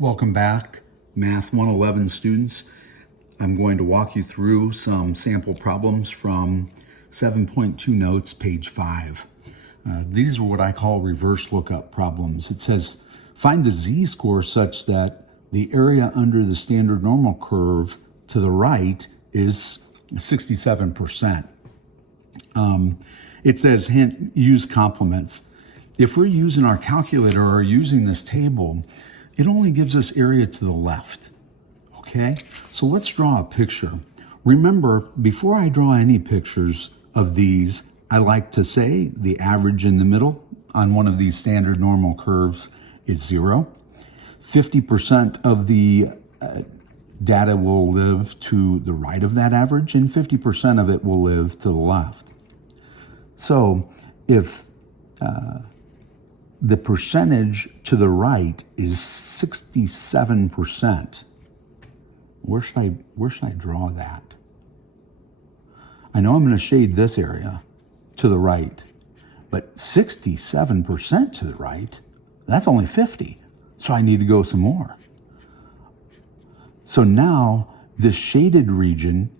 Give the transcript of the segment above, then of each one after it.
Welcome back, Math 111 students. I'm going to walk you through some sample problems from 7.2 notes, page 5. These are what I call reverse lookup problems. It says, find the z-score such that the area under the standard normal curve to the right is 67%. It says, hint, use complements. If we're using our calculator or using this table, it only gives us area to the left, okay? So let's draw a picture. Remember, before I draw any pictures of these, I like to say the average in the middle on one of these standard normal curves is 0. 50% of the data will live to the right of that average, and 50% of it will live to the left. So if the percentage to the right is 67%, where should I draw that? I know I'm going to shade this area to the right, but 67% to the right, that's only 50. So I need to go some more. So now this shaded region,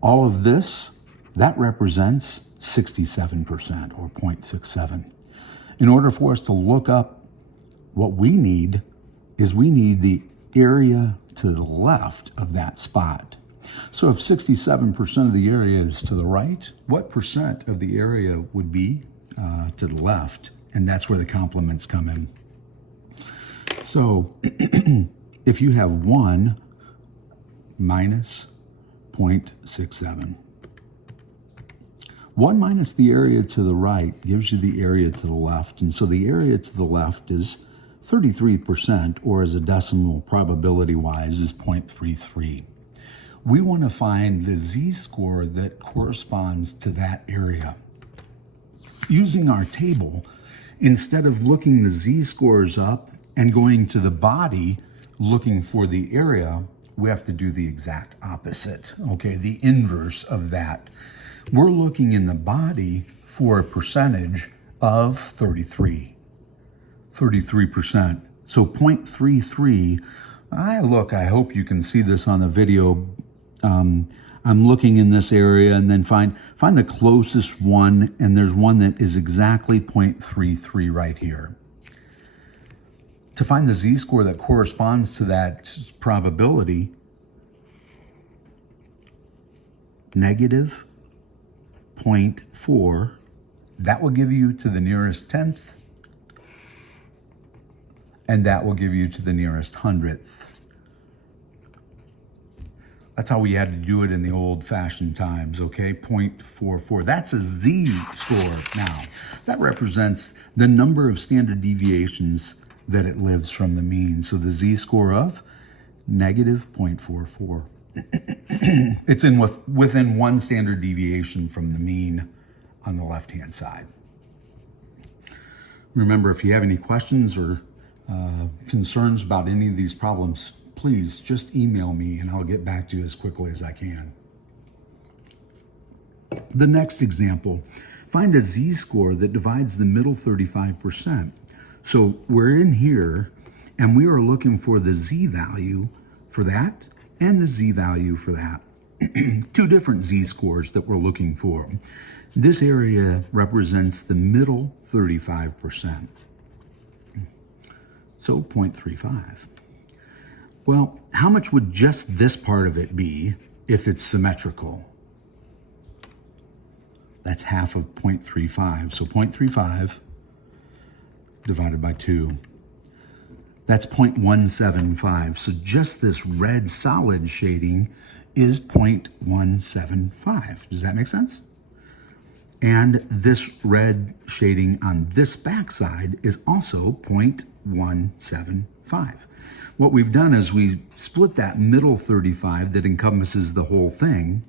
all of this, that represents 67% or 0.67. In order for us to look up what we need is we need the area to the left of that spot. So if 67% of the area is to the right, what percent of the area would be to the left? And that's where the complements come in. So if you have 1 minus 0.67, 1 minus the area to the right gives you the area to the left. And so the area to the left is 33%, or as a decimal probability-wise is 0.33. We want to find the z-score that corresponds to that area. Using our table, instead of looking the z-scores up and going to the body looking for the area, we have to do the exact opposite, okay, the inverse of that. We're looking in the body for a percentage of 33%. So 0.33, I hope you can see this on the video. I'm looking in this area and then find the closest one, and there's one that is exactly 0.33 right here. To find the z-score that corresponds to that probability, negative 0.4, that will give you to the nearest tenth, and that will give you to the nearest hundredth. That's how we had to do it in the old-fashioned times, okay? 0.44. That's a z-score now. That represents the number of standard deviations that it lives from the mean. So the z-score of negative 0.44. It's within 1 standard deviation from the mean on the left-hand side. Remember, if you have any questions or concerns about any of these problems, please just email me and I'll get back to you as quickly as I can. The next example, find a z-score that divides the middle 35%. So we're in here and we are looking for the z-value for that and the z-value for that. 2 different z-scores that we're looking for. This area represents the middle 35%. So 0.35. Well, how much would just this part of it be if it's symmetrical? That's half of 0.35. So 0.35 divided by 2. That's 0.175. So just this red solid shading is 0.175. Does that make sense? And this red shading on this backside is also 0.175. What we've done is we split that middle 35 that encompasses the whole thing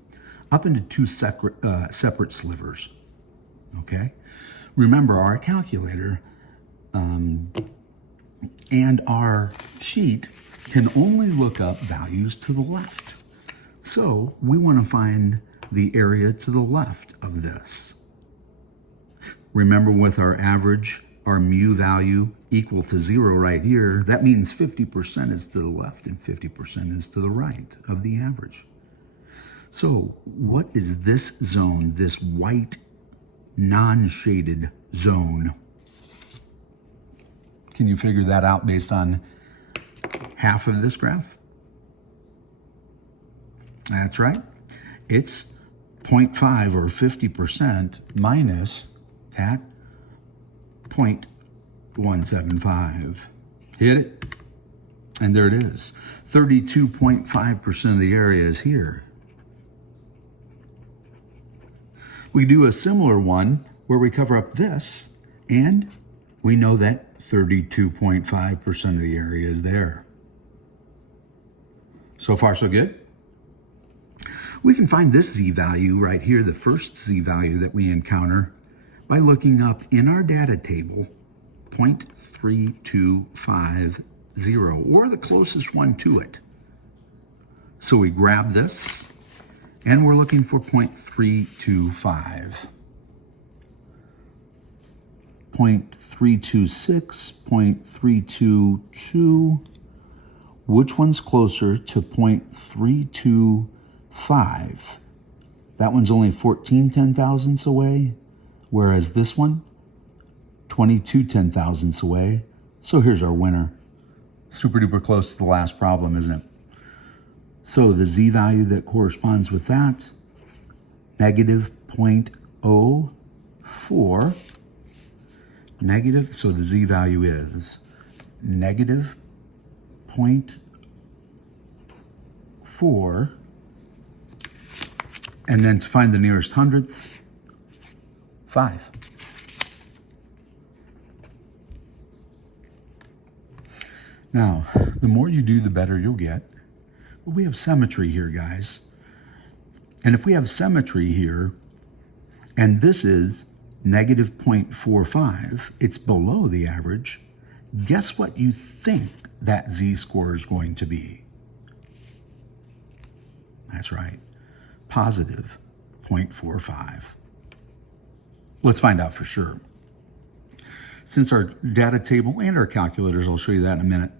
up into 2 separate slivers, okay? Remember, our calculator and our sheet can only look up values to the left. So we want to find the area to the left of this. Remember, with our average our mu value equal to 0 right here, that means 50% is to the left and 50% is to the right of the average. So what is this zone, this white non-shaded zone? Can you figure that out based on half of this graph? That's right. It's 0.5 or 50% minus that 0.175. Hit it. And there it is. 32.5% of the area is here. We do a similar one where we cover up this, and we know that 32.5% of the area is there. So far, so good? We can find this z-value right here, the first z-value that we encounter, by looking up in our data table 0.3250, or the closest one to it. So we grab this, and we're looking for 0.325. 0.326, 0.322. Which one's closer to 0.325? That one's only 14 ten-thousandths away, whereas this one, 22 ten-thousandths away. So here's our winner. Super duper close to the last problem, isn't it? So the z-value that corresponds with that, negative 0.04. Negative, so the z-value is negative 0.4. And then to find the nearest hundredth, 5. Now, the more you do, the better you'll get. But we have symmetry here, guys. And if we have symmetry here, and this is negative 0.45, it's below the average, guess what you think that z-score is going to be? That's right, positive 0.45. Let's find out for sure. Since our data table and our calculators, I'll show you that in a minute,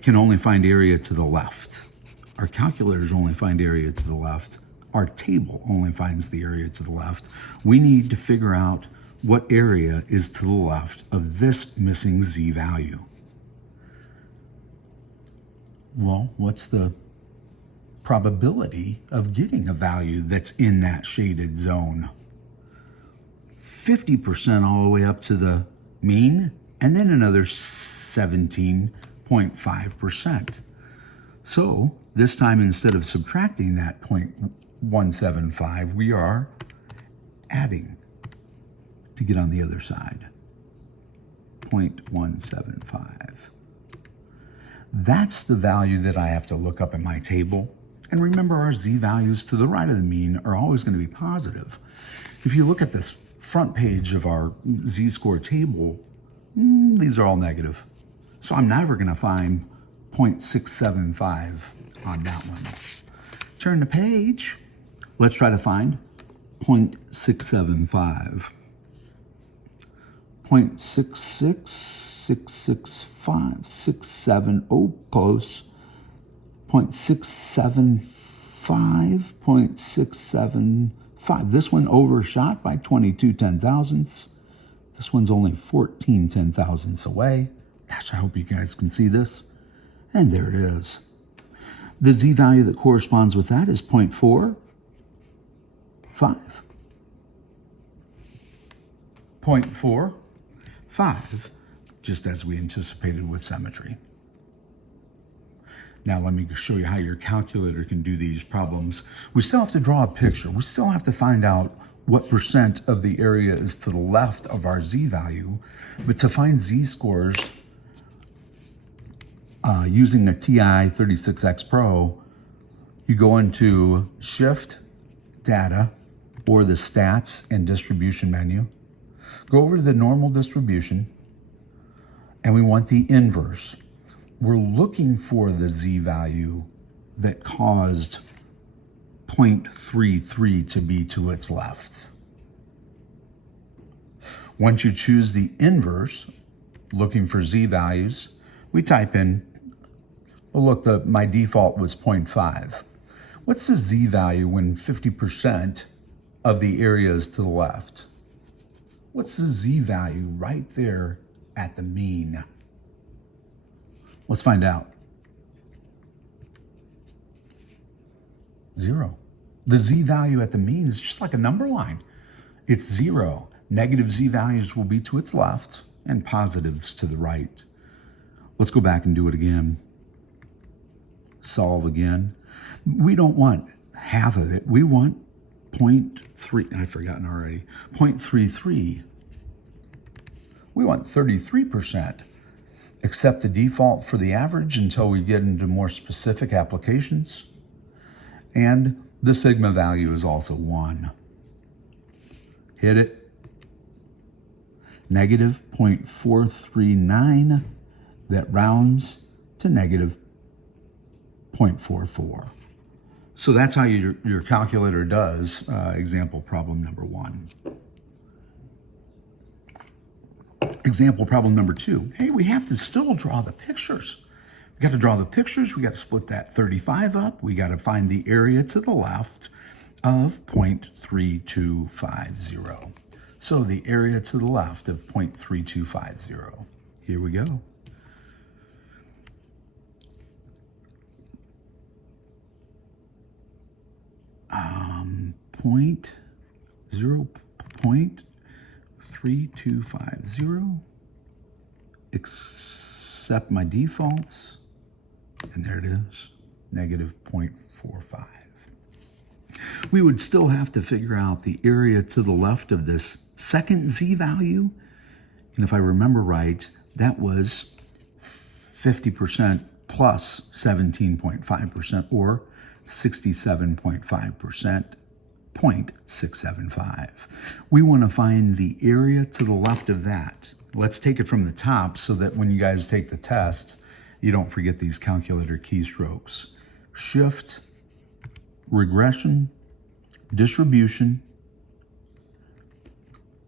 can only find area to the left. Our calculators only find area to the left. Our table only finds the area to the left. We need to figure out what area is to the left of this missing z-value. Well, what's the probability of getting a value that's in that shaded zone? 50% all the way up to the mean, and then another 17.5%. So this time, instead of subtracting that 0.175, we are adding to get on the other side. 0.175. That's the value that I have to look up in my table. And remember, our z-values to the right of the mean are always going to be positive. If you look at this front page of our z-score table, these are all negative. So I'm never going to find 0.675 on that one. Turn the page. Let's try to find 0.675. 0.66665, 670, close. 0.675, 0.675. This one overshot by 22 ten-thousandths. This one's only 14 ten-thousandths away. Gosh, I hope you guys can see this. And there it is. The z-value that corresponds with that is 0.45. 0.45, just as we anticipated with symmetry. Now let me show you how your calculator can do these problems. We still have to draw a picture. We still have to find out what percent of the area is to the left of our z-value. But to find z-scores using a TI-36X Pro, you go into Shift, Data, or the Stats and Distribution menu. Go over to the normal distribution, and we want the inverse. We're looking for the z-value that caused 0.33 to be to its left. Once you choose the inverse, looking for z-values, we type in, well, look, my default was 0.5. What's the z-value when 50% of the area is to the left? What's the z-value right there at the mean? Let's find out. 0. The z-value at the mean is just like a number line. It's 0. Negative z-values will be to its left and positives to the right. Let's go back and do it again. Solve again. We don't want half of it. We want 0.3, I've forgotten already, 0.33. We want 33%. Accept the default for the average until we get into more specific applications. And the sigma value is also 1. Hit it. Negative 0.439. That rounds to negative 0.44. So that's how your calculator does example problem number 1. Example problem number 2. Hey, we have to still draw the pictures. We got to draw the pictures. We got to split that 35 up. We got to find the area to the left of 0.3250. So the area to the left of 0.3250. Here we go. Point 0.3250. Accept my defaults. And there it is, negative 0.45. We would still have to figure out the area to the left of this second z-value. And if I remember right, that was 50% plus 17.5%, or 67.5%, 0.675. We want to find the area to the left of that. Let's take it from the top so that when you guys take the test, you don't forget these calculator keystrokes. Shift, regression, distribution.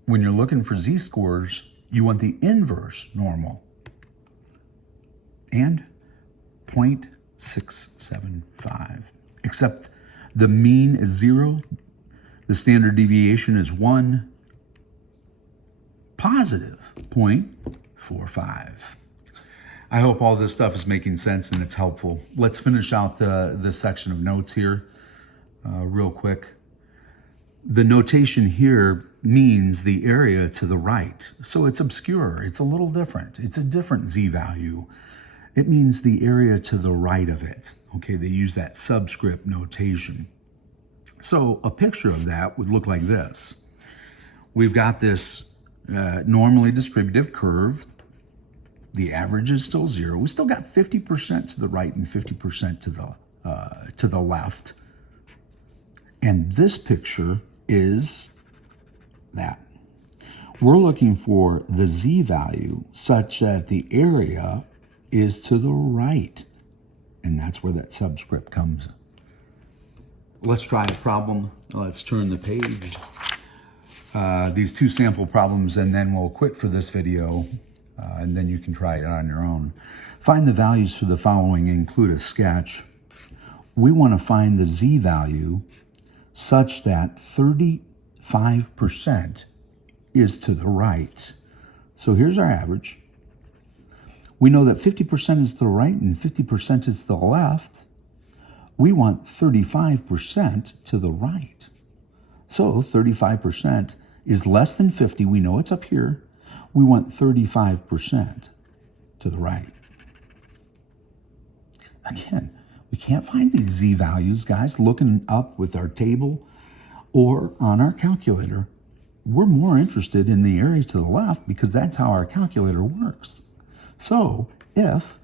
When you're looking for z-scores, you want the inverse normal. And 0.675. Except the mean is 0, the standard deviation is 1, positive 0.45. I hope all this stuff is making sense and it's helpful. Let's finish out this section of notes here real quick. The notation here means the area to the right. So it's obscure. It's a little different. It's a different z-value. It means the area to the right of it. Okay, they use that subscript notation. So a picture of that would look like this. We've got this normally distributive curve. The average is still 0. We still got 50% to the right and 50% to the left. And this picture is that. We're looking for the z-value such that the area is to the right. And that's where that subscript comes. Let's try a problem. Let's turn the page. These 2 sample problems, and then we'll quit for this video. And then you can try it on your own. Find the values for the following, include a sketch. We want to find the z-value such that 35% is to the right. So here's our average. We know that 50% is to the right and 50% is to the left. We want 35% to the right. So 35% is less than 50. We know it's up here. We want 35% to the right. Again, we can't find these z-values, guys, looking up with our table or on our calculator. We're more interested in the area to the left because that's how our calculator works. So if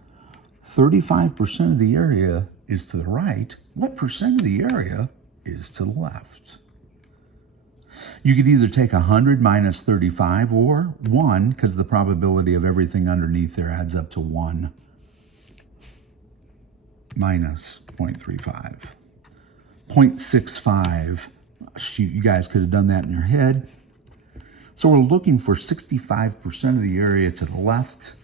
35% of the area is to the right, what percent of the area is to the left? You could either take 100 minus 35 or 1, because the probability of everything underneath there adds up to 1 minus 0.35. 0.65. Shoot, you guys could have done that in your head. So we're looking for 65% of the area to the left.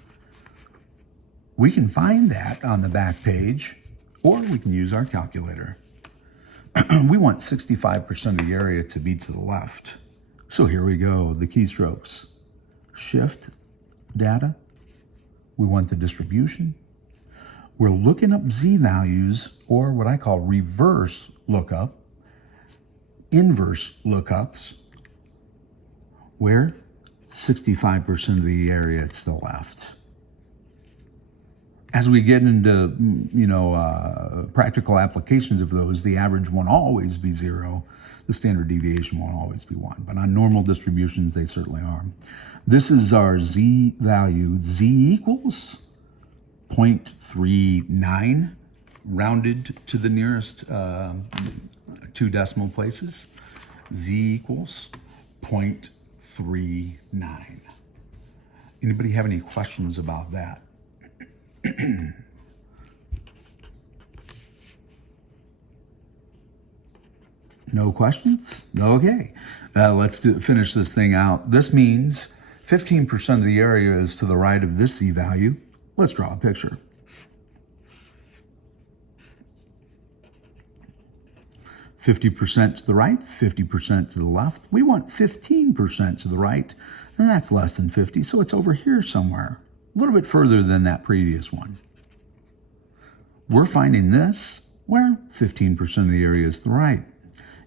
We can find that on the back page, or we can use our calculator. We want 65% of the area to be to the left. So here we go, the keystrokes. Shift, data. We want the distribution. We're looking up z-values, or what I call reverse lookup, inverse lookups, where 65% of the area is to the left. As we get into, practical applications of those, the average won't always be 0. The standard deviation won't always be 1. But on normal distributions, they certainly are. This is our z value. Z equals 0.39, rounded to the nearest 2 decimal places. Z equals 0.39. Anybody have any questions about that? No questions? Okay. Let's finish this thing out. This means 15% of the area is to the right of this z-value. Let's draw a picture. %50 to the right, 50% to the left. We want 15% to the right, and that's less than 50, so it's over here somewhere. A little bit further than that previous one. We're finding this where 15% of the area is to the right.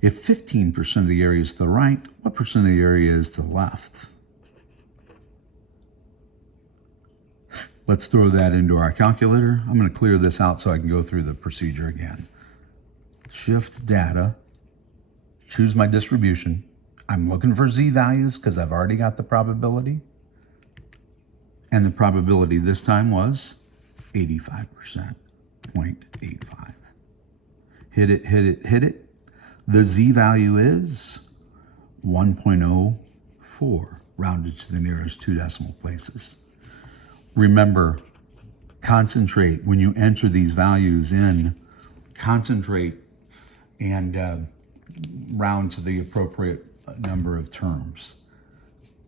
If 15% of the area is to the right, what percent of the area is to the left? Let's throw that into our calculator. I'm going to clear this out so I can go through the procedure again. Shift data, choose my distribution. I'm looking for z-values because I've already got the probability. And the probability this time was 85%, 0.85. Hit it, hit it, hit it. The z-value is 1.04, rounded to the nearest 2 decimal places. Remember, concentrate when you enter these values in, concentrate and round to the appropriate number of terms.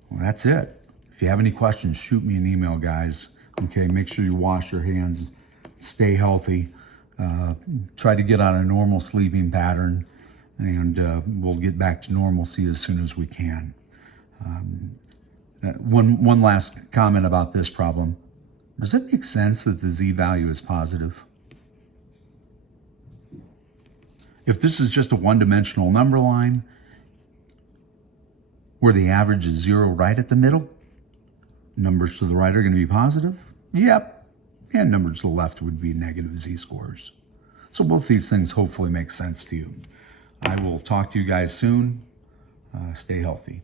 Well, that's it. If you have any questions, shoot me an email, guys. Okay, make sure you wash your hands, stay healthy, try to get on a normal sleeping pattern, and we'll get back to normalcy as soon as we can. One last comment about this problem. Does it make sense that the z-value is positive? If this is just a one-dimensional number line where the average is 0 right at the middle, numbers to the right are going to be positive? Yep. And numbers to the left would be negative z-scores. So both these things hopefully make sense to you. I will talk to you guys soon. Stay healthy.